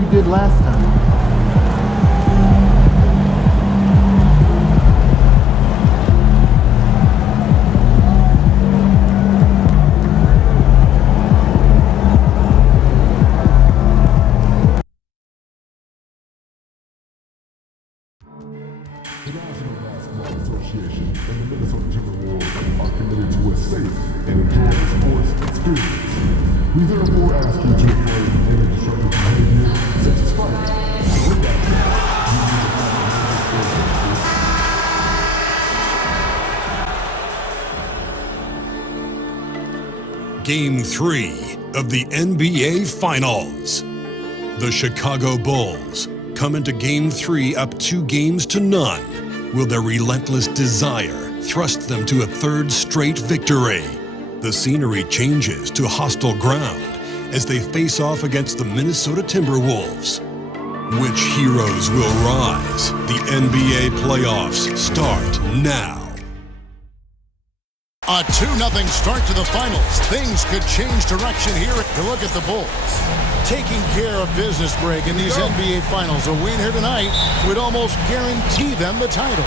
you did last time. The National Basketball Association and the Minnesota Timberwolves are committed to a safe and enjoyable sports experience. We therefore ask you to avoid any destructive behavior, such as fighting. With that said, Game 3 of the NBA Finals. The Chicago Bulls come into Game 3 up 2-0. Will their relentless desire thrust them to a third straight victory? The scenery changes to hostile ground as they face off against the Minnesota Timberwolves. Which heroes will rise? The NBA playoffs start now. A 2-0 start to the finals. Things could change direction here. To look at the Bulls taking care of business, Greg, in these NBA Finals. A win here tonight would almost guarantee them the title.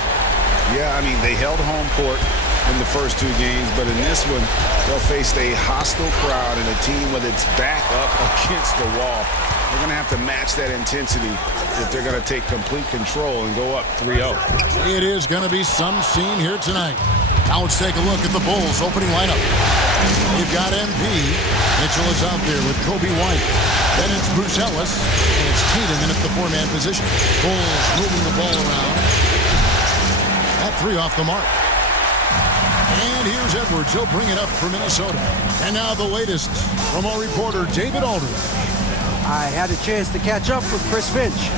Yeah, I mean, they held home court in the first 2 games, but in this one, they'll face a hostile crowd and a team with its back up against the wall. They're going to have to match that intensity if they're going to take complete control and go up 3-0. It is going to be some scene here tonight. Now let's take a look at the Bulls' opening lineup. We've got MP. Mitchell is out there with Kobe White. Then it's Bruce Ellis, and it's Tatum in at the 4-man position. Bulls moving the ball around. That 3 off the mark. And here's Edwards. He'll bring it up for Minnesota. And now the latest from our reporter, David Aldridge. I had a chance to catch up with Chris Finch.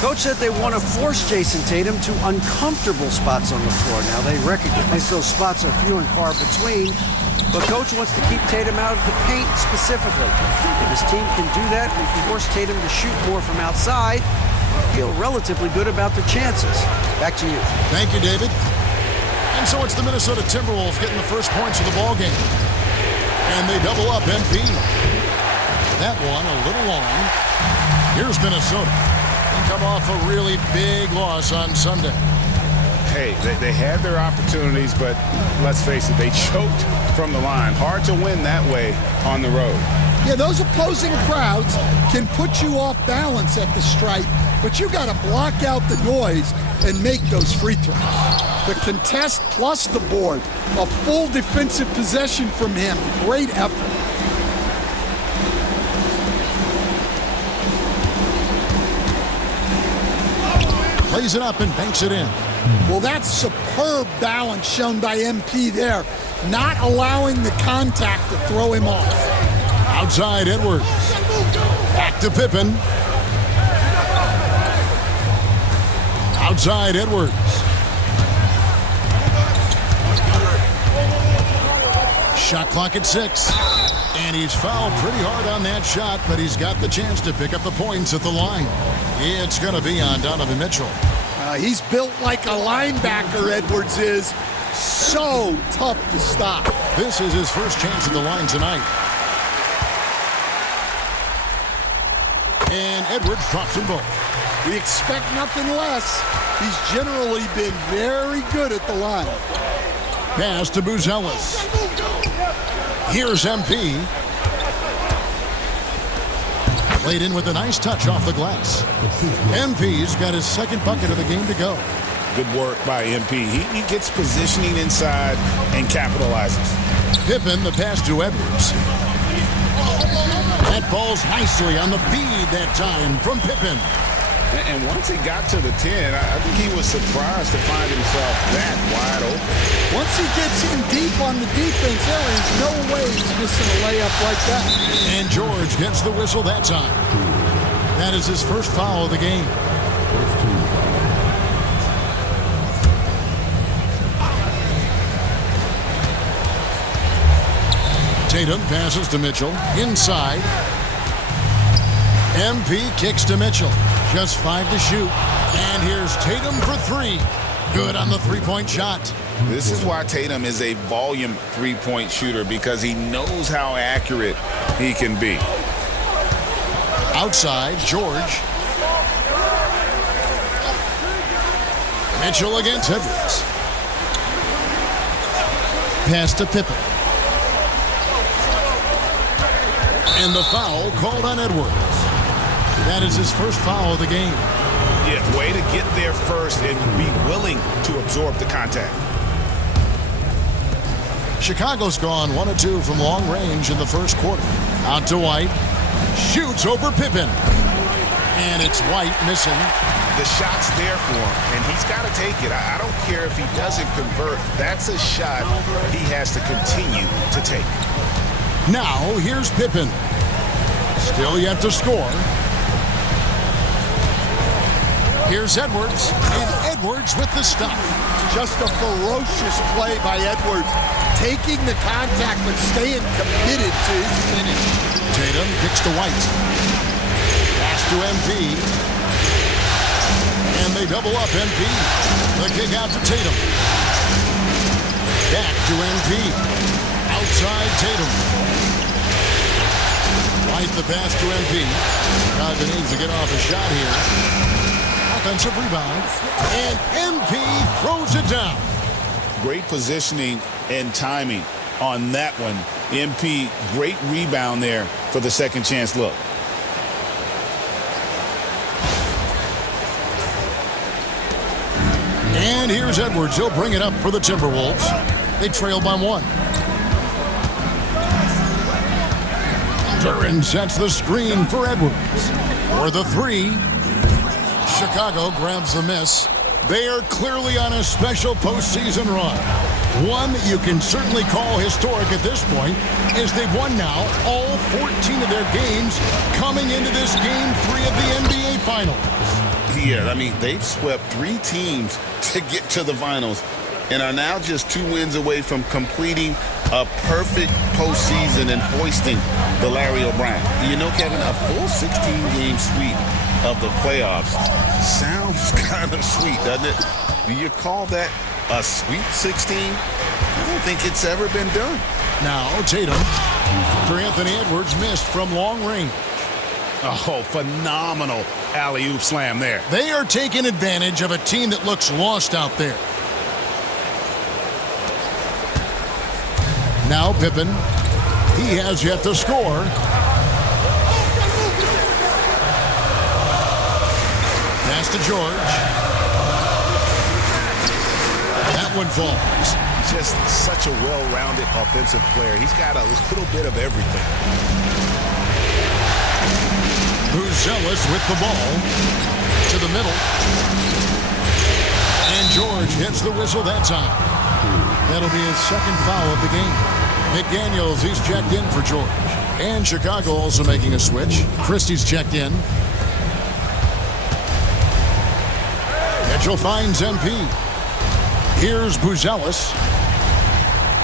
Coach said they want to force Jayson Tatum to uncomfortable spots on the floor. Now, they recognize those spots are few and far between, but Coach wants to keep Tatum out of the paint specifically. If his team can do that and force Tatum to shoot more from outside, I feel relatively good about the chances. Back to you. Thank you, David. And so it's the Minnesota Timberwolves getting the first points of the ball game. And they double up MP. That one a little long. Here's Minnesota. They come off a really big loss on Sunday. Hey, they had their opportunities, but let's face it, they choked from the line. Hard to win that way on the road. Yeah, those opposing crowds can put you off balance at the stripe, but you got to block out the noise and make those free throws. The contest plus the board, a full defensive possession from him. Great effort. Plays it up and banks it in. Well, that's superb balance shown by MP there, not allowing the contact to throw him off. Outside Edwards. Back to Pippen. Outside Edwards. Shot clock at 6. And he's fouled pretty hard on that shot, but he's got the chance to pick up the points at the line. It's going to be on Donovan Mitchell. He's built like a linebacker, Edwards is. So tough to stop. This is his first chance at the line tonight. And Edwards drops them both. We expect nothing less. He's generally been very good at the line. Pass to Bruce Ellis. Here's MP. Played in with a nice touch off the glass. MP's got his second bucket of the game to go. Good work by MP. He gets positioning inside and capitalizes. Pippen, the pass to Edwards. That falls nicely on the feed that time from Pippen. And once he got to the 10, I think he was surprised to find himself that wide open. Once he gets in deep on the defense, there is no way he's missing a layup like that. And George gets the whistle that time. That is his first foul of the game. Tatum passes to Mitchell. Inside. MP kicks to Mitchell. Just 5 to shoot. And here's Tatum for 3. Good on the three-point shot. This is why Tatum is a volume three-point shooter, because he knows how accurate he can be. Outside, George. Mitchell against Edwards. Pass to Pippen. And the foul called on Edwards. That is his first foul of the game. Yeah, way to get there first and be willing to absorb the contact. Chicago's gone 1 of 2 from long range in the first quarter. Out to White. Shoots over Pippen. And it's White missing. The shot's there for him, and he's got to take it. I don't care if he doesn't convert. That's a shot he has to continue to take. Now, here's Pippen. Still yet to score. Here's Edwards, and Edwards with the stop. Just a ferocious play by Edwards, taking the contact but staying committed to his finish. Tatum kicks to White. Pass to MP. And they double up MP. The kick out to Tatum. Back to MP. Outside Tatum. White the pass to MP. Chicago needs to get off a shot here. Offensive rebound. And MP throws it down. Great positioning and timing on that one. MP, great rebound there for the second chance look. And here's Edwards. He'll bring it up for the Timberwolves. They trail by 1. Duran sets the screen for Edwards. For the 3. Chicago grabs the miss. They are clearly on a special postseason run. One that you can certainly call historic at this point, as they've won now all 14 of their games coming into this Game 3 of the NBA Finals. Yeah, I mean, they've swept 3 teams to get to the finals and are now just 2 wins away from completing a perfect postseason and hoisting the Larry O'Brien. You know, Kevin, a full 16-game sweep of the playoffs sounds kind of sweet, doesn't it? Do you call that a Sweet 16? I don't think it's ever been done. Now Tatum. After Anthony Edwards missed from long range. Oh, phenomenal alley-oop slam there. They are taking advantage of a team that looks lost out there. Now Pippen. He has yet to score. Pass to George. That one falls. Just such a well-rounded offensive player. He's got a little bit of everything. Buzelis with the ball to the middle. And George hits the whistle that time. That'll be his second foul of the game. McDaniels, he's checked in for George. And Chicago also making a switch. Christie's checked in. Mitchell finds MP. Here's Buzelis.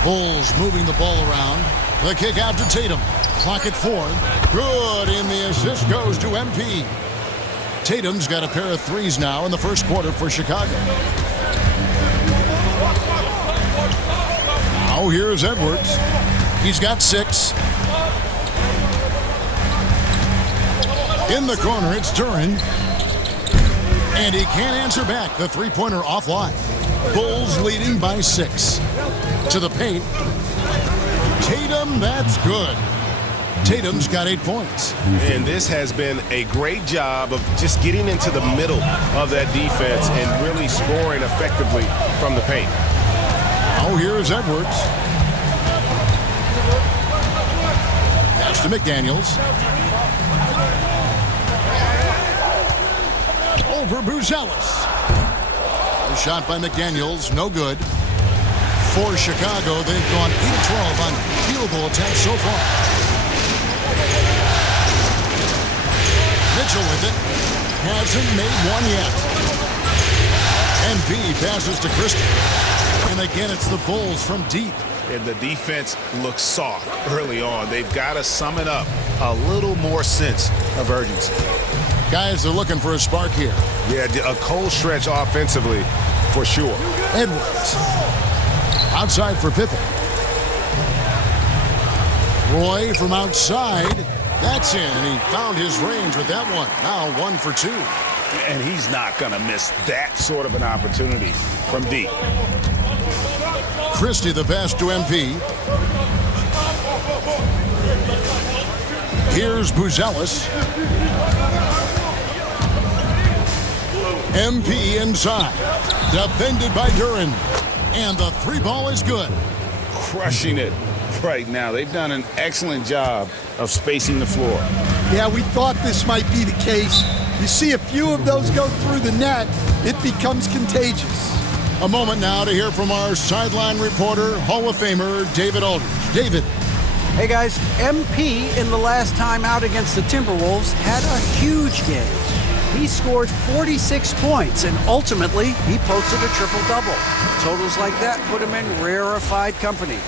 Bulls moving the ball around. The kick out to Tatum. Clock at 4. Good, and the assist goes to MP. Tatum's got a pair of threes now in the first quarter for Chicago. Now here's Edwards. He's got 6. In the corner, it's Duran. And he can't answer back. The three-pointer offline. Bulls leading by 6. To the paint. Tatum, that's good. Tatum's got 8 points. And this has been a great job of just getting into the middle of that defense and really scoring effectively from the paint. Now here's Edwards. Pass to McDaniels. Over Buzelis. The shot by McDaniels, no good. For Chicago, they've gone 8 of 12 on field goal attempts so far. Mitchell with it. Hasn't made one yet. MP passes to Christie. And again, it's the Bulls from deep. And the defense looks soft early on. They've got to sum it up. A little more sense of urgency. Guys are looking for a spark here. Yeah, a cold stretch offensively for sure. Edwards. Outside for Pippen. Roy from outside. That's in, and he found his range with that one. Now 1 for 2. And he's not going to miss that sort of an opportunity from deep. Christie the pass to MP. Here's Buzelis. MP inside. Defended by Duran. And the 3-ball is good. Crushing it right now. They've done an excellent job of spacing the floor. Yeah, we thought this might be the case. You see a few of those go through the net, it becomes contagious. A moment now to hear from our sideline reporter, Hall of Famer David Aldridge. David. Hey guys, MP in the last time out against the Timberwolves had a huge game. He scored 46 points, and ultimately he posted a triple-double. Totals like that put him in rarefied company.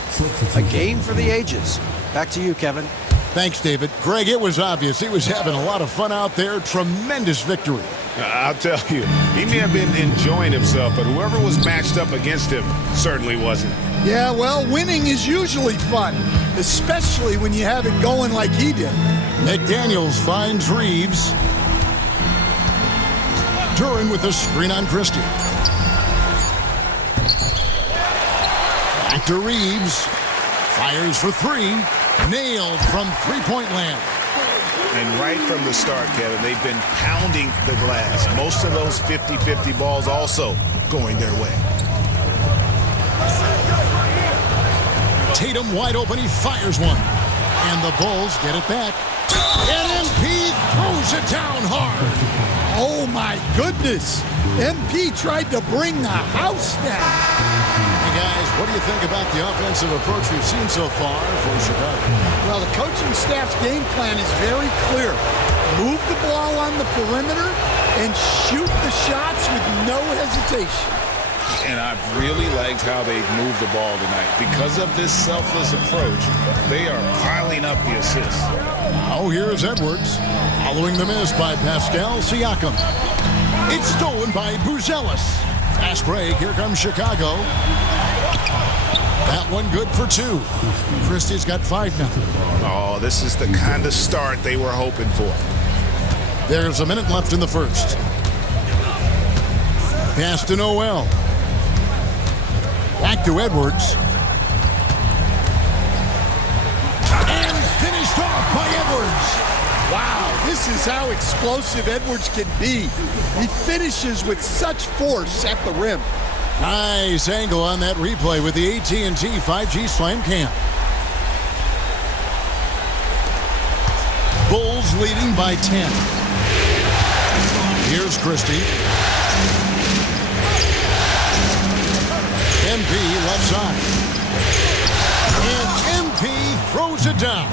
A game for the ages. Back to you, Kevin. Thanks, David. Greg, it was obvious he was having a lot of fun out there. Tremendous victory. I'll tell you, he may have been enjoying himself, but whoever was matched up against him certainly wasn't. Yeah, well, winning is usually fun, especially when you have it going like he did. McDaniels finds Reeves. Duran with a screen on Christie. Back to Reeves. Fires for 3. Nailed from three-point land. And right from the start, Kevin, they've been pounding the glass. Most of those 50-50 balls also going their way. Tatum wide open. He fires one. And the Bulls get it back. And MP throws it down hard. Oh, my goodness. MP tried to bring the house down. Hey, guys, what do you think about the offensive approach we've seen so far for Chicago? Well, the coaching staff's game plan is very clear. Move the ball on the perimeter and shoot the shots with no hesitation. And I've really liked how they've moved the ball tonight. Because of this selfless approach, they are piling up the assists. Now here's Edwards, following the miss by Pascal Siakam. It's stolen by Buzelis. Fast break, here comes Chicago. That one good for 2. Christie's got 5 now. Oh, this is the kind of start they were hoping for. There's a minute left in the first. Pass to Noel. Back to Edwards. And finished off by Edwards. Wow, this is how explosive Edwards can be. He finishes with such force at the rim. Nice angle on that replay with the AT&T 5G Slam Cam. Bulls leading by 10. Here's Christie. MP left side. And MP throws it down.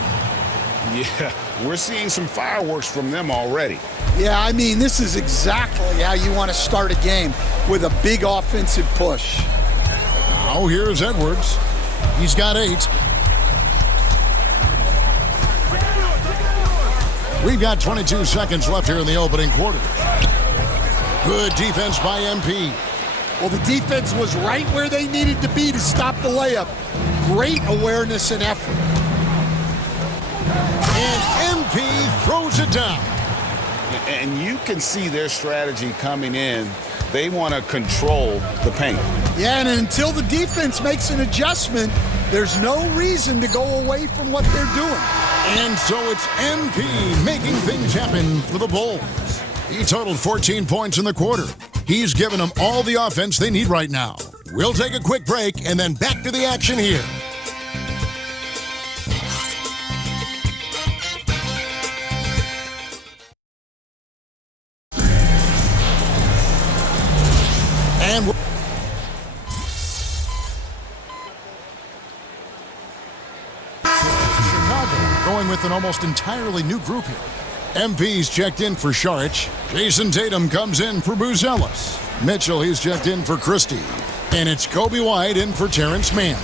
Yeah, we're seeing some fireworks from them already. Yeah, I mean, this is exactly how you want to start a game, with a big offensive push. Now here's Edwards. He's got 8. We've got 22 seconds left here in the opening quarter. Good defense by MP. Well, the defense was right where they needed to be to stop the layup. Great awareness and effort. And MP throws it down. And you can see their strategy coming in. They want to control the paint. Yeah, and until the defense makes an adjustment, there's no reason to go away from what they're doing. And so it's MP making things happen for the Bulls. He totaled 14 points in the quarter. He's given them all the offense they need right now. We'll take a quick break and then back to the action here. And Chicago going with an almost entirely new group here. MP's checked in for Saric. Jayson Tatum comes in for Buzelis. Mitchell, he's checked in for Christie. And it's Kobe White in for Terrence Mann.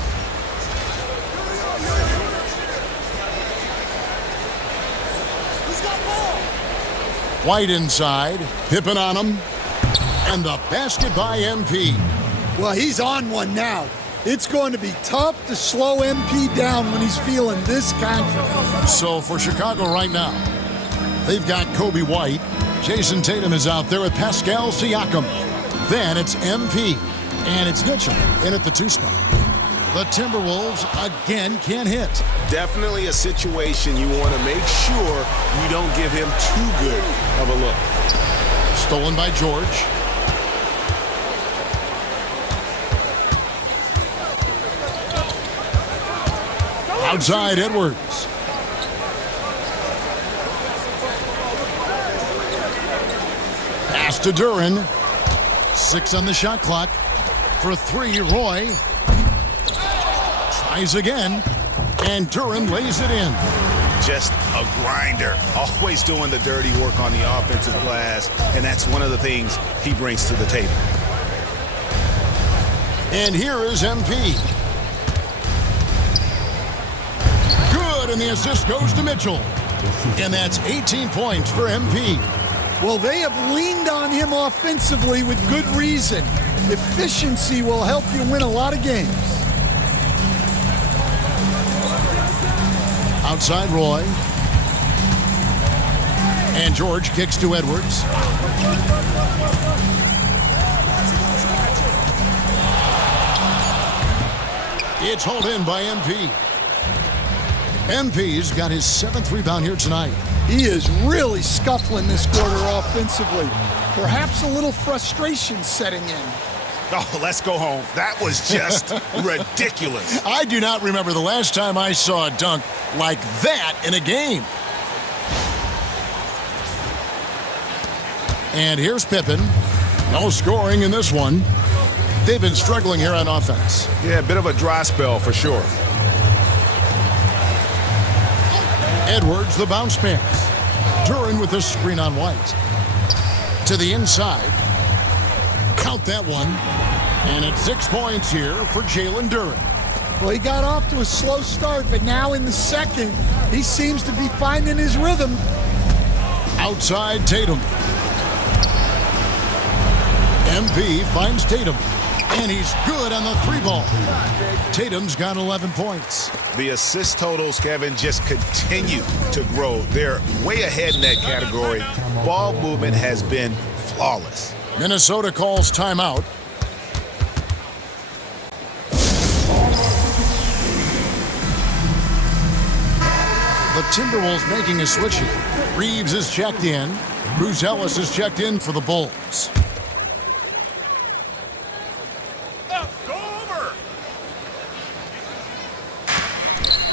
White inside. Pippen on him. And the basket by MP. Well, he's on one now. It's going to be tough to slow MP down when he's feeling this confident. So for Chicago right now, they've got Kobe White. Jayson Tatum is out there with Pascal Siakam. Then it's MP, and it's Mitchell in at the 2 spot. The Timberwolves again can't hit. Definitely a situation you want to make sure you don't give him too good of a look. Stolen by George. Outside Edwards. Pass to Duren. 6 on the shot clock. For 3, Roy. Tries again. And Duren lays it in. Just a grinder. Always doing the dirty work on the offensive glass. And that's one of the things he brings to the table. And here is MP. Good, and the assist goes to Mitchell. And that's 18 points for MP. Well, they have leaned on him offensively with good reason. Efficiency will help you win a lot of games. Outside Roy. And George kicks to Edwards. It's hauled in by MP. MP's got his 7th rebound here tonight. He is really scuffling this quarter offensively. Perhaps a little frustration setting in. Oh, let's go home. That was just ridiculous. I do not remember the last time I saw a dunk like that in a game. And here's Pippen. No scoring in this one. They've been struggling here on offense. Yeah, a bit of a dry spell for sure. Edwards, the bounce pass. Duren with the screen on White. To the inside. Count that one. And it's 6 points here for Jalen Duren. Well, he got off to a slow start, but now in the second, he seems to be finding his rhythm. Outside Tatum. MP finds Tatum. And he's good on the 3-ball. Tatum's got 11 points. The assist totals, Kevin, just continue to grow. They're way ahead in that category. Ball movement has been flawless. Minnesota calls timeout. The Timberwolves making a switch here. Reeves is checked in. Bruce Ellis is checked in for the Bulls.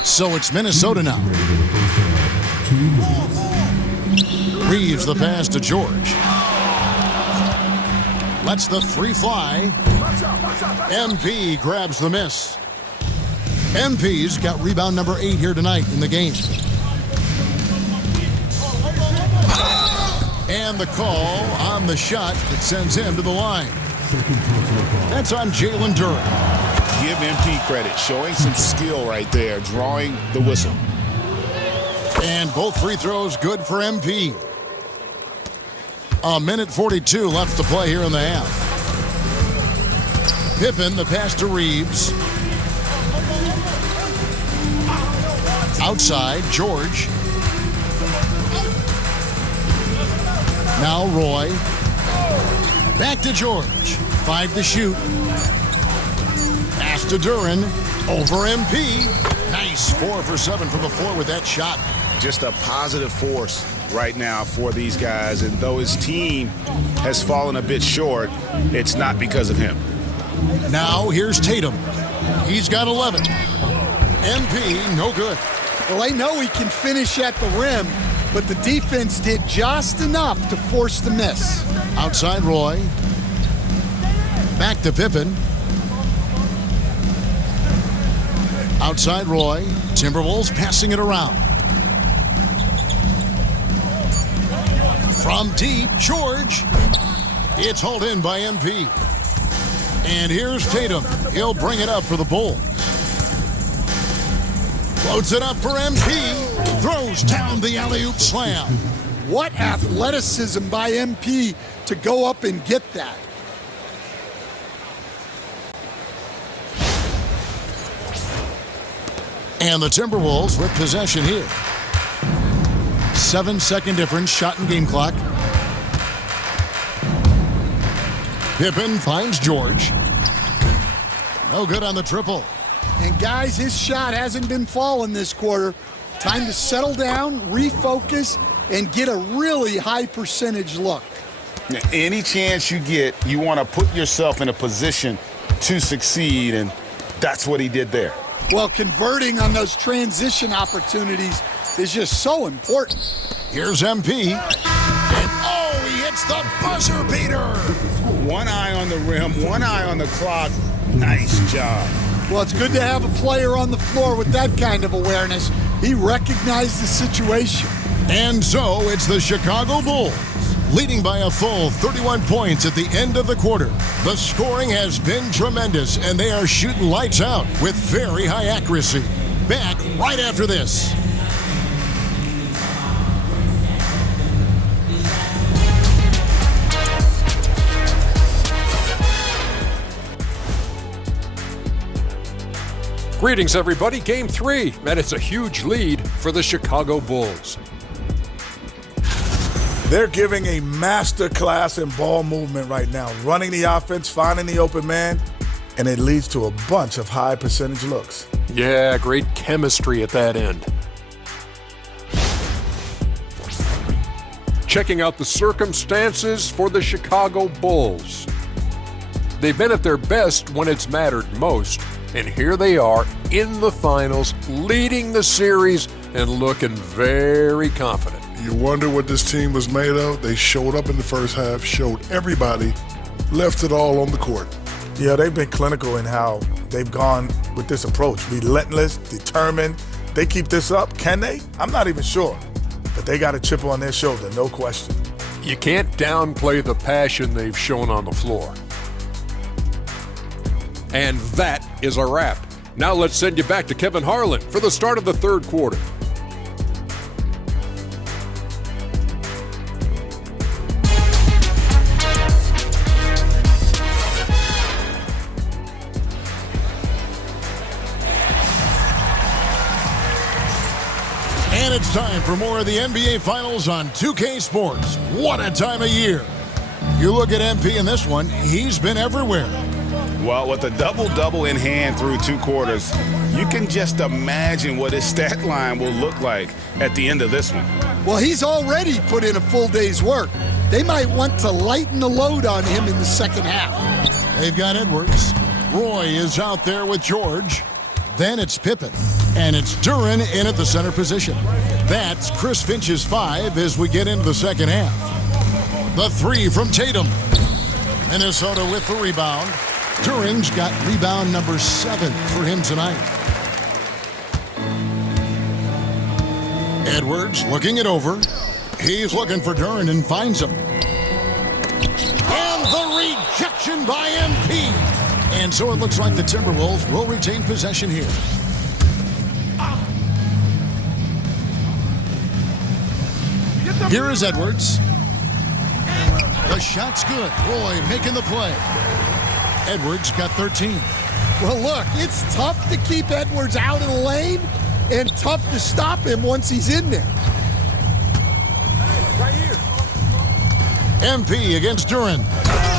So it's Minnesota now. Reeves the pass to George. Lets the 3 fly. MP grabs the miss. MP's got rebound number 8 here tonight in the game. And the call on the shot that sends him to the line. That's on Jalen Duren. Give MP credit, showing some skill right there, drawing the whistle. And both free throws good for MP. 1:42 left to play here in the half. Pippen, the pass to Reeves. Outside, George. Now Roy. Back to George. 5 to shoot. Pass to Duren. Over MP. Nice. 4 for 7 from the floor with that shot. Just a positive force right now for these guys. And though his team has fallen a bit short, it's not because of him. Now here's Tatum. He's got 11. MP, no good. Well, I know he can finish at the rim, but the defense did just enough to force the miss. Outside Roy. Back to Pippen. Outside Roy. Timberwolves passing it around. From deep, George. It's hauled in by MP. And here's Tatum. He'll bring it up for the Bulls. Floats it up for MP. Throws down the alley-oop slam. What athleticism by MP to go up and get that. And the Timberwolves with possession here. 7-second difference, shot and game clock. Pippen finds George. No good on the triple. And guys, his shot hasn't been falling this quarter. Time to settle down, refocus, and get a really high percentage look. Any chance you get, you want to put yourself in a position to succeed, and that's what he did there. Well, converting on those transition opportunities is just so important. Here's MP. And oh, he hits the buzzer beater. One eye on the rim, one eye on the clock. Nice job. Well, it's good to have a player on the floor with that kind of awareness. He recognized the situation. And so it's the Chicago Bulls, leading by a full 31 points at the end of the quarter. The scoring has been tremendous, and they are shooting lights out with very high accuracy. Back right after this. Greetings, everybody. Game 3, and it's a huge lead for the Chicago Bulls. They're giving a master class in ball movement right now, running the offense, finding the open man, and it leads to a bunch of high percentage looks. Yeah, great chemistry at that end. Checking out the circumstances for the Chicago Bulls. They've been at their best when it's mattered most, and here they are in the finals, leading the series and looking very confident. You wonder what this team was made of? They showed up in the first half, showed everybody, left it all on the court. Yeah, they've been clinical in how they've gone with this approach. Relentless, determined. They keep this up. Can they? I'm not even sure. But they got a chip on their shoulder, no question. You can't downplay the passion they've shown on the floor. And that is a wrap. Now let's send you back to Kevin Harlan for the start of the third quarter. And it's time for more of the NBA Finals on 2K Sports. What a time of year. You look at MP in this one, he's been everywhere. Well, with a double-double in hand through 2 quarters, you can just imagine what his stat line will look like at the end of this one. Well, he's already put in a full day's work. They might want to lighten the load on him in the second half. They've got Edwards. Roy is out there with George. Then it's Pippen. And it's Duren in at the center position. That's Chris Finch's 5 as we get into the second half. The 3 from Tatum. Minnesota with the rebound. Duren's got rebound number 7 for him tonight. Edwards looking it over. He's looking for Duren and finds him. And the rejection by MP. And so it looks like the Timberwolves will retain possession here. Here is Edwards. The shot's good. Roy making the play. Edwards got 13. Well, look, it's tough to keep Edwards out of the lane and tough to stop him once he's in there. Right here. MP against Duren.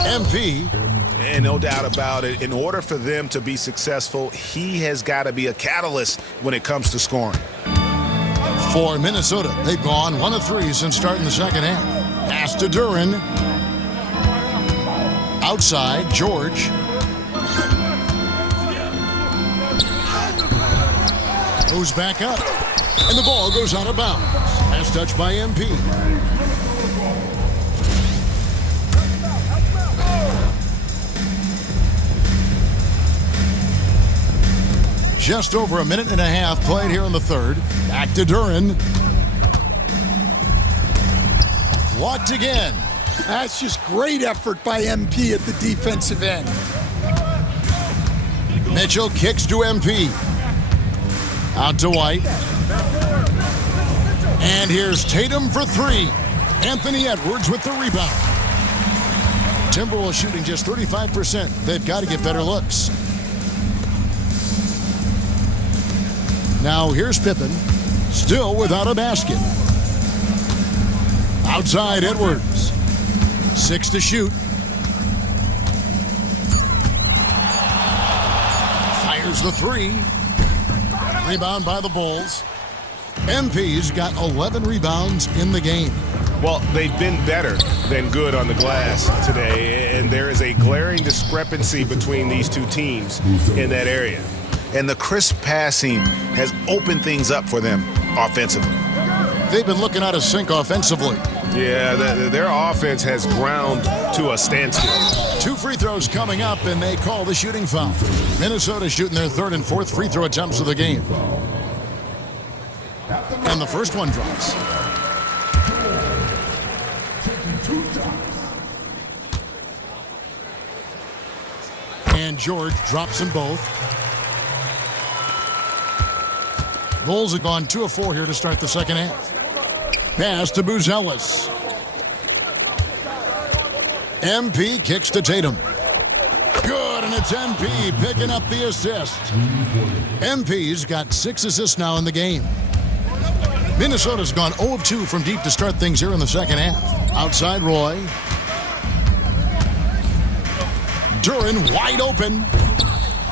MP. And no doubt about it, in order for them to be successful, he has got to be a catalyst when it comes to scoring. For Minnesota, they've gone 1 of 3 since starting the second half. Pass to Duren. Outside, George. Goes back up. And the ball goes out of bounds. Last touch by MP. Just over a minute and a half played here in the third. Back to Duren. Blocked again. That's just great effort by MP at the defensive end. Mitchell kicks to MP. Out to White. And here's Tatum for 3. Anthony Edwards with the rebound. Timberwolves shooting just 35%. They've got to get better looks. Now here's Pippen, still without a basket. Outside Edwards. 6 to shoot. Fires the 3. Rebound by the Bulls. MP's got 11 rebounds in the game. Well, they've been better than good on the glass today, and there is a glaring discrepancy between these two teams in that area. And the crisp passing has opened things up for them offensively. They've been looking out of sync offensively. Yeah, their offense has ground to a standstill. 2 free throws coming up, and they call the shooting foul. Minnesota shooting their 3rd and 4th free throw attempts of the game. And the first one drops. And George drops them both. Bulls have gone 2 of 4 here to start the second half. Pass to Buzelis. MP kicks to Tatum. Good, and it's MP picking up the assist. MP's got 6 assists now in the game. Minnesota's gone 0 of 2 from deep to start things here in the second half. Outside Roy. Duren wide open.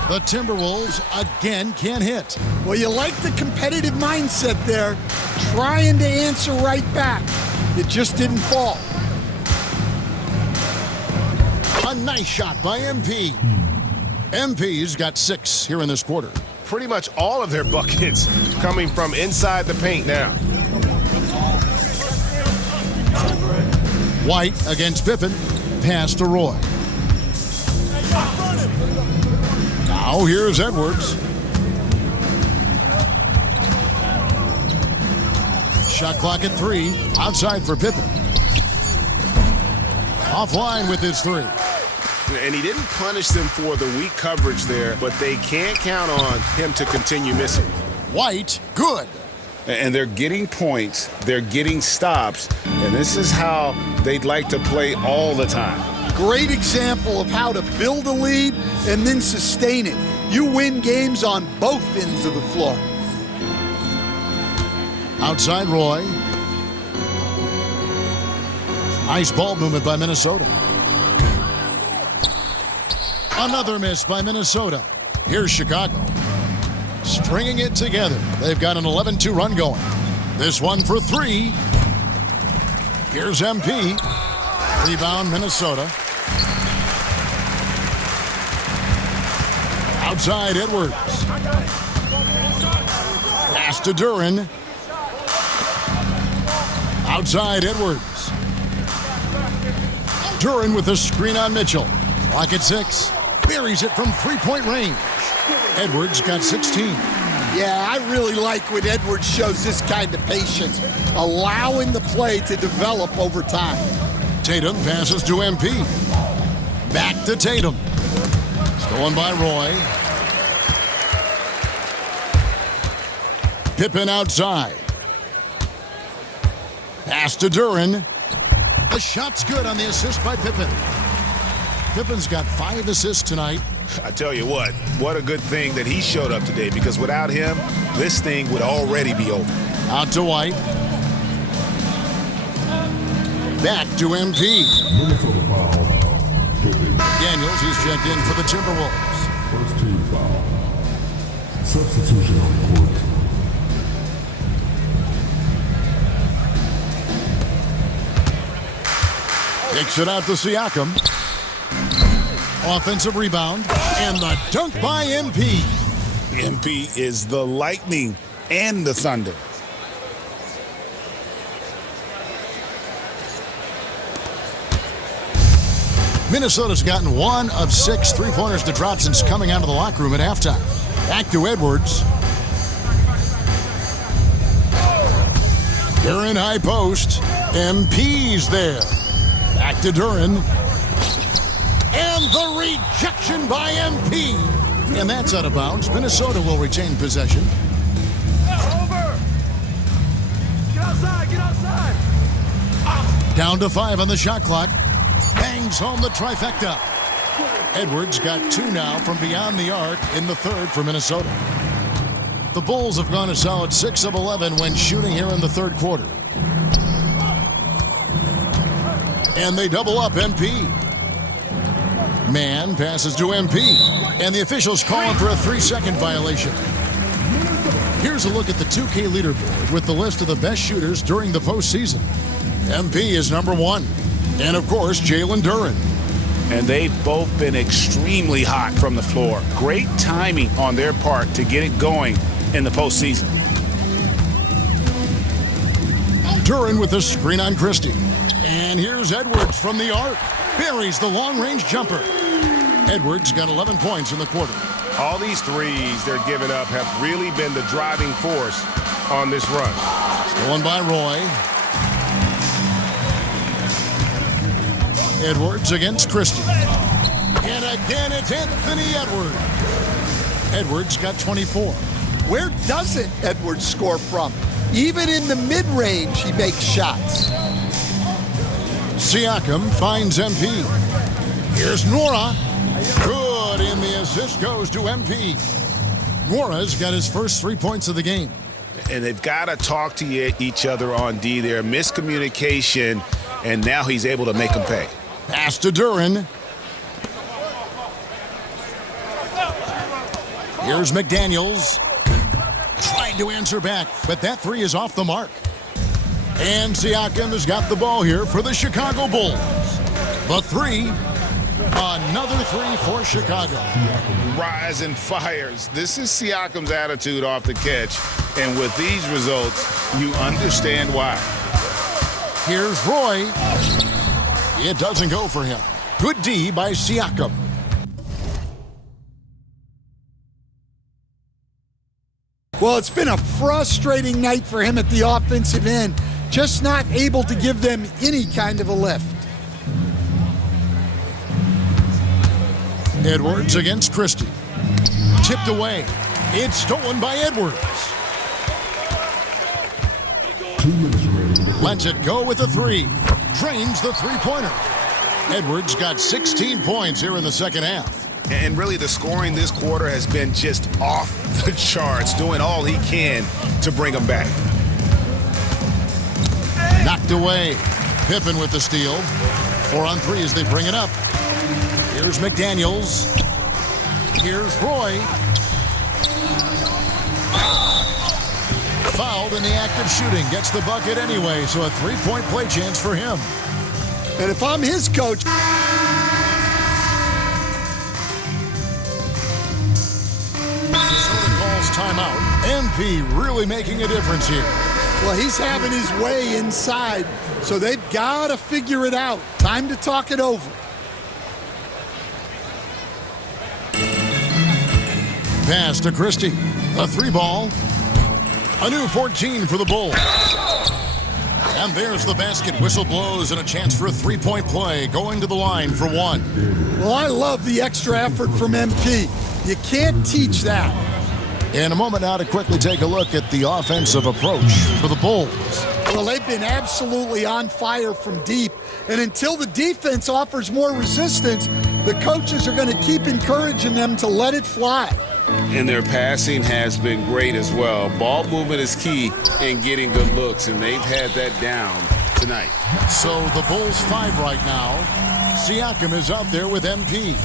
The Timberwolves again can't hit. Well, you like the competitive mindset there, trying to answer right back. It just didn't fall. A nice shot by MP. MP's got 6 here in this quarter. Pretty much all of their buckets coming from inside the paint now. White against Pippen. Pass to Roy. Now here's Edwards. Shot clock at 3. Outside for Pippen. Offline with his 3. And he didn't punish them for the weak coverage there, but they can't count on him to continue missing. White, good. And they're getting points, they're getting stops, and this is how they'd like to play all the time. Great example of how to build a lead and then sustain it. You win games on both ends of the floor. Outside Roy. Nice ball movement by Minnesota. Another miss by Minnesota. Here's Chicago. Stringing it together. They've got an 11-2 run going. This one for 3. Here's MP. Rebound Minnesota. Outside Edwards. Pass to Duren. Outside Edwards. Duren with a screen on Mitchell. Clock at 6. Buries it from 3-point range. Edwards got 16. Yeah, I really like when Edwards shows this kind of patience, allowing the play to develop over time. Tatum passes to MP. Back to Tatum. Stolen by Roy. Pippen outside. Pass to Duren. The shot's good on the assist by Pippen. Pippen's got 5 assists tonight. I tell you what a good thing that he showed up today, because without him, this thing would already be over. Out to White. Back to MP. Minnesota foul. Daniels, he's checked in for the Timberwolves. First team foul. Substitution on the court. Kicks it out to Siakam. Offensive rebound. And the dunk by MP. MP is the Lightning and the Thunder. Minnesota's gotten 1 of 6 3-pointers to drop since coming out of the locker room at halftime. Back to Edwards. Duren high post. MP's there. Back to Duren. And the rejection by MP. And that's out of bounds. Minnesota will retain possession. Over. Get outside, get outside. Down to 5 on the shot clock. Bangs home the trifecta. Edwards got 2 now from beyond the arc in the 3rd for Minnesota. The Bulls have gone a solid 6 of 11 when shooting here in the third quarter. And they double up MP. Man passes to MP. And the officials calling for a 3-second violation. Here's a look at the 2K leaderboard with the list of the best shooters during the postseason. MP is number 1. And, of course, Jalen Duren. And they've both been extremely hot from the floor. Great timing on their part to get it going in the postseason. Duren with a screen on Christie. And here's Edwards from the arc. Buries the long-range jumper. Edwards got 11 points in the quarter. All these threes they're giving up have really been the driving force on this run. Stolen by Roy. Edwards against Christie. And again, it's Anthony Edwards. Edwards got 24. Where doesn't Edwards score from? Even in the mid-range, he makes shots. Siakam finds MP. Here's Nora. Good, and the assist goes to MP. Nora's got his first 3 points of the game. And they've got to talk to each other on D there. Miscommunication, and now he's able to make them pay. Pass to Duren. Here's McDaniels. Tried to answer back, but that 3 is off the mark. And Siakam has got the ball here for the Chicago Bulls. The 3, another 3 for Chicago. Rise and fires. This is Siakam's attitude off the catch. And with these results, you understand why. Here's Roy. It doesn't go for him. Good D by Siakam. Well, it's been a frustrating night for him at the offensive end. Just not able to give them any kind of a lift. Edwards against Christie. Tipped away. It's stolen by Edwards. Lets it go with a 3. Drains the 3-pointer. Edwards got 16 points here in the second half. And really the scoring this quarter has been just off the charts, doing all he can to bring them back. Knocked away. Pippen with the steal. 4 on 3 as they bring it up. Here's McDaniels. Here's Roy. Fouled in the act of shooting. Gets the bucket anyway, so a 3-point play chance for him. And if I'm his coach... Minnesota calls timeout. MP really making a difference here. Well, he's having his way inside, so they've got to figure it out. Time to talk it over. Pass to Christie. A 3-ball. A new 14 for the Bulls. And there's the basket. Whistle blows and a chance for a 3-point play. Going to the line for 1. Well, I love the extra effort from MP. You can't teach that. In a moment now to quickly take a look at the offensive approach for the Bulls. Well, they've been absolutely on fire from deep. And until the defense offers more resistance, the coaches are going to keep encouraging them to let it fly. And their passing has been great as well. Ball movement is key in getting good looks, and they've had that down tonight. So the Bulls 5 right now. Siakam is out there with MP.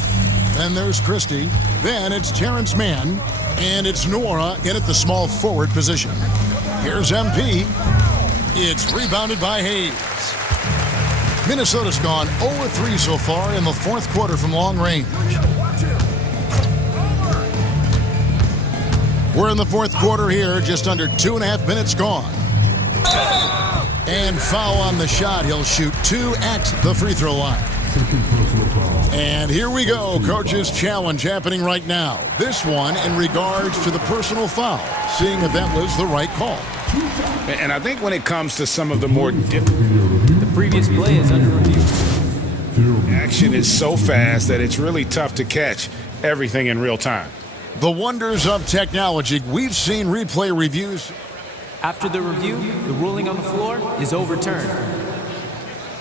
Then there's Christie. Then it's Terrence Mann. And it's Nora in at the small forward position. Here's MP. It's rebounded by Hayes. Minnesota's gone 0-3 so far in the fourth quarter from long range. We're in the fourth quarter here, just under 2.5 minutes gone. And foul on the shot. He'll shoot 2 at the free throw line. And here we go. Coach's challenge happening right now. This one in regards to the personal foul, seeing if that was the right call. And I think when it comes to some of the more difficult, the previous play is under review. Action is so fast that it's really tough to catch everything in real time. The wonders of technology. We've seen replay reviews. After the review, the ruling on the floor is overturned.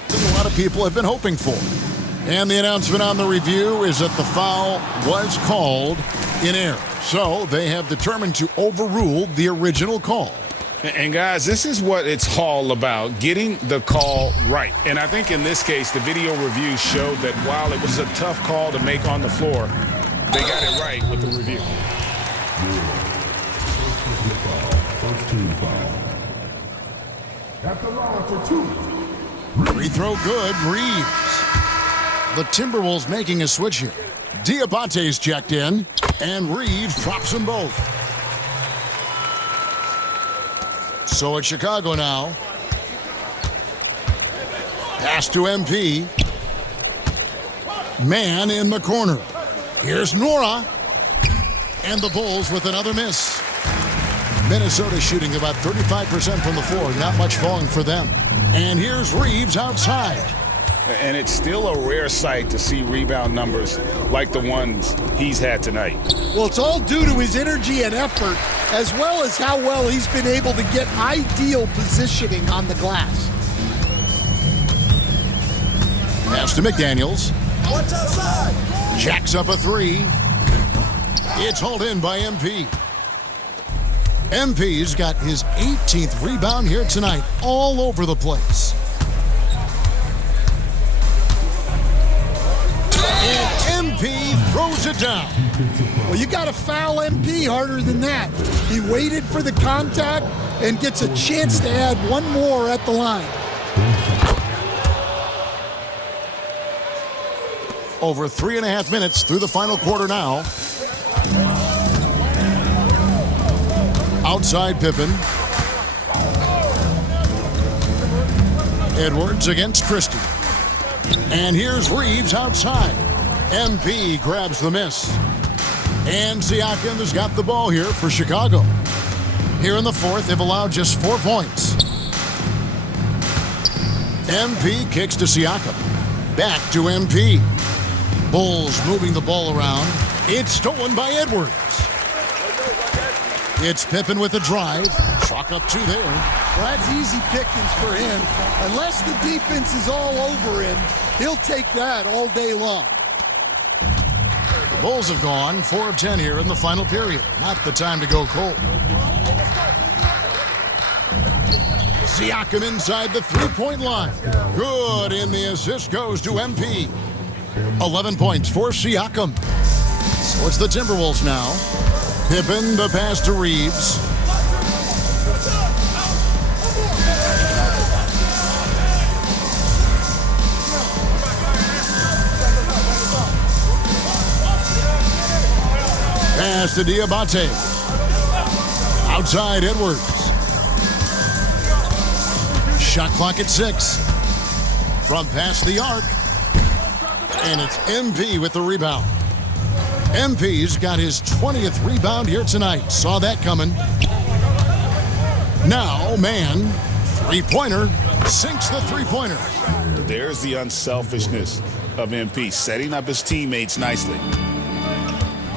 A lot of people have been hoping for. And the announcement on the review is that the foul was called in air. So they have determined to overrule the original call. And guys, this is what it's all about, getting the call right. And I think in this case, the video review showed that while it was a tough call to make on the floor, they got it right with the review. First team foul. At the line for two. Free throw good, Reeves. The Timberwolves making a switch here. Diabate's checked in, and Reeves drops them both. So it's Chicago now. Pass to MP. Man in the corner. Here's Nora. And the Bulls with another miss. Minnesota shooting about 35% from the floor. Not much falling for them. And here's Reeves outside. And it's still a rare sight to see rebound numbers like the ones he's had tonight. Well, it's all due to his energy and effort, as well as how well he's been able to get ideal positioning on the glass. Pass to McDaniels. Watch outside. Jacks up a three. It's hauled in by MP. MP's got his 18th rebound here tonight, all over the place. And MP throws it down. Well, you got to foul MP harder than that. He waited for the contact and gets a chance to add one more at the line. Over 3.5 minutes through the final quarter now. Outside Pippen. Edwards against Christie. And here's Reeves outside. MP grabs the miss. And Siakam has got the ball here for Chicago. Here in the fourth, they've allowed just 4 points. MP kicks to Siakam. Back to MP. Bulls moving the ball around. It's stolen by Edwards. It's Pippen with a drive. Chalk up 2 there. Well, that's easy pickings for him. Unless the defense is all over him, he'll take that all day long. The Bulls have gone 4 of 10 here in the final period. Not the time to go cold. Siakam inside the 3-point line. Good, and the assist goes to MP. 11 points for Siakam. So it's the Timberwolves now. Pippen, the pass to Reeves. Pass to Diabate. Outside Edwards. Shot clock at 6. From past the arc. And it's MP with the rebound. MP's got his 20th rebound here tonight. Saw that coming. Now, man, three-pointer, sinks the three-pointer. There's the unselfishness of MP, setting up his teammates nicely.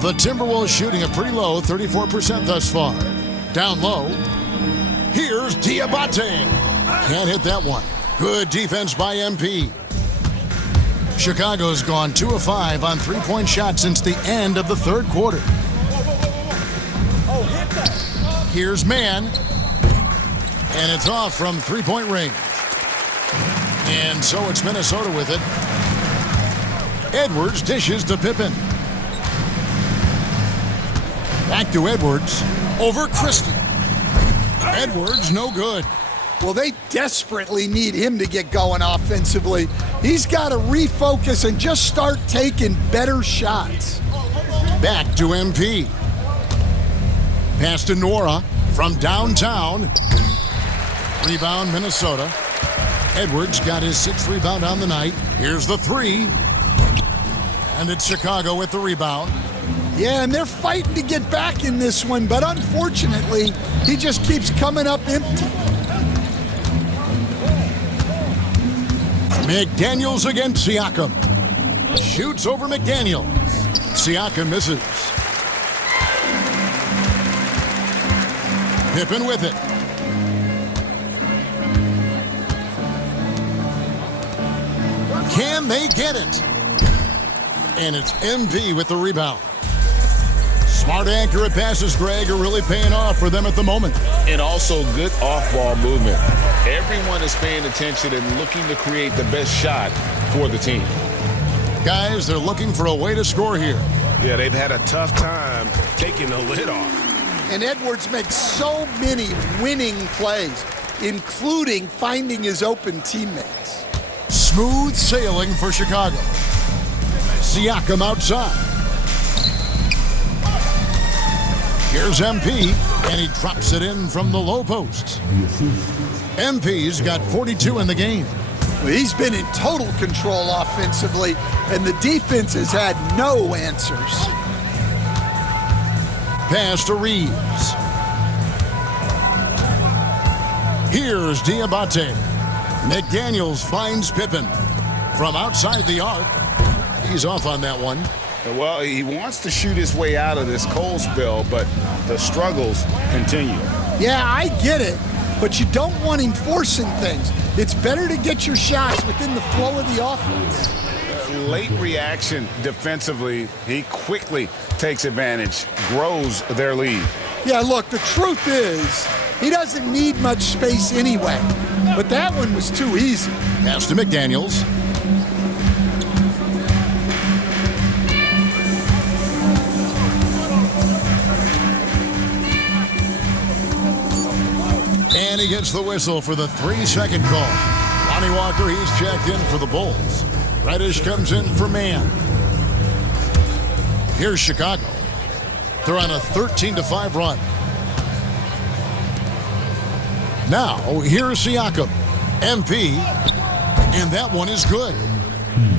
The Timberwolves shooting a pretty low 34% thus far. Down low. Here's Diabate. Can't hit that one. Good defense by MP. Chicago's gone 2 of 5 on three-point shots since the end of the third quarter. Here's Man. And it's off from three-point range. And so it's Minnesota with it. Edwards dishes to Pippen. Back to Edwards. Over Christie. Edwards, no good. Well, they desperately need him to get going offensively. He's got to refocus and just start taking better shots. Back to MP. Pass to Nora from downtown. Rebound, Minnesota. Edwards got his 6th rebound on the night. Here's the 3. And it's Chicago with the rebound. Yeah, and they're fighting to get back in this one, but unfortunately, he just keeps coming up empty. McDaniels against Siakam. Shoots over McDaniels. Siakam misses. Pippen with it. Can they get it? And it's MP with the rebound. Smart, accurate passes, Greg, are really paying off for them at the moment. And also good off-ball movement. Everyone is paying attention and looking to create the best shot for the team. Guys, they're looking for a way to score here. Yeah, they've had a tough time taking the lid off. And Edwards makes so many winning plays, including finding his open teammates. Smooth sailing for Chicago. Siakam outside. Here's MP, and he drops it in from the low post. MP's got 42 in the game. Well, he's been in total control offensively, and the defense has had no answers. Pass to Reeves. Here's Diabate. McDaniels finds Pippen. From outside the arc, he's off on that one. Well, he wants to shoot his way out of this cold spell, but the struggles continue. Yeah, I get it, but you don't want him forcing things. It's better to get your shots within the flow of the offense. Late reaction defensively, he quickly takes advantage, grows their lead. Yeah, look, the truth is, he doesn't need much space anyway, but that one was too easy. Pass to McDaniels. And he gets the whistle for the 3-second call. Lonnie Walker, he's checked in for the Bulls. Reddish comes in for man. Here's Chicago. They're on a 13-5 run. Now, here's Siakam. MP, and that one is good.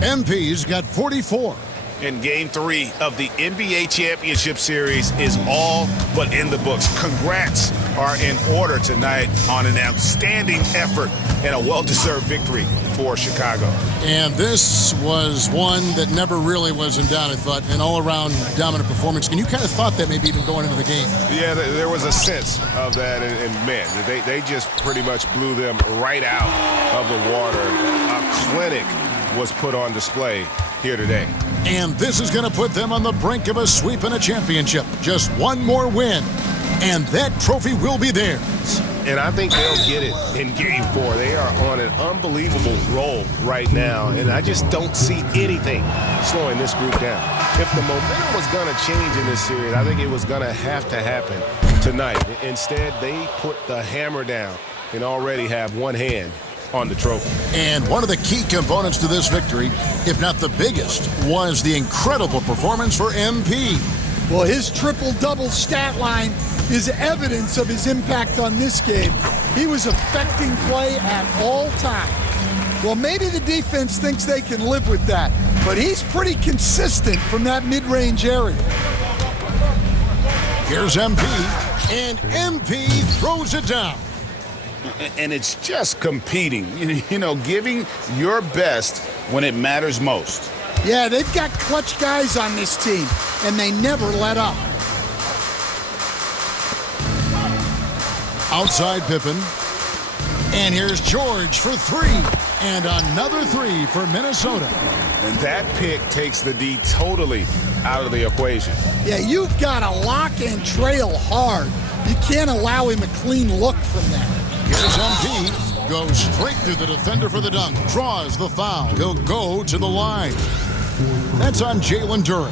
MP's got 44. And Game 3 of the NBA Championship Series is all but in the books. Congrats are in order tonight on an outstanding effort and a well-deserved victory for Chicago. And this was one that never really was in doubt, I thought, an all-around dominant performance. And you kind of thought that maybe even going into the game. Yeah, there was a sense of that, and man, they just pretty much blew them right out of the water. A clinic was put on display here today. And this is going to put them on the brink of a sweep and a championship. Just one more win, and that trophy will be theirs. And I think they'll get it in Game 4. They are on an unbelievable roll right now, and I just don't see anything slowing this group down. If the momentum was going to change in this series, I think it was going to happen tonight. Instead, they put the hammer down and already have one hand on the trophy. And one of the key components to this victory, if not the biggest, was the incredible performance for MP. Well, his triple-double stat line is evidence of his impact on this game. He was affecting play at all times. Well, maybe the defense thinks they can live with that, but he's pretty consistent from that mid-range area. Here's MP, and MP throws it down. And it's just competing, giving your best when it matters most. Yeah, they've got clutch guys on this team, and they never let up. Outside Pippen. And here's George for 3. And another 3 for Minnesota. And that pick takes the D totally out of the equation. Yeah, you've got to lock and trail hard. You can't allow him a clean look from that. Here's MP, goes straight through the defender for the dunk, draws the foul. He'll go to the line. That's on Jalen Duren.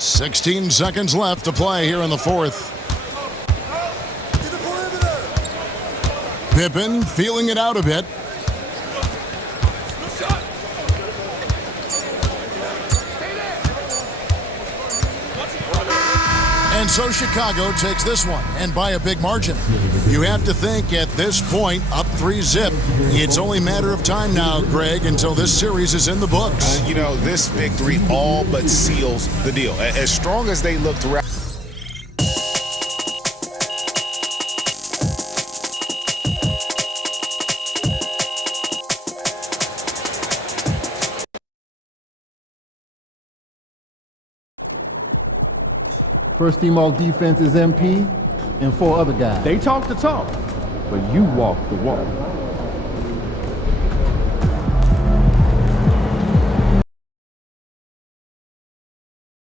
16 seconds left to play here in the fourth. Pippen feeling it out a bit. And so Chicago takes this one, and by a big margin. You have to think at this point, up 3-0, it's only a matter of time now, Greg, until this series is in the books. This victory all but seals the deal. As strong as they look throughout. First team all defense is MP and 4 other guys. They talk the talk, but you walk the walk.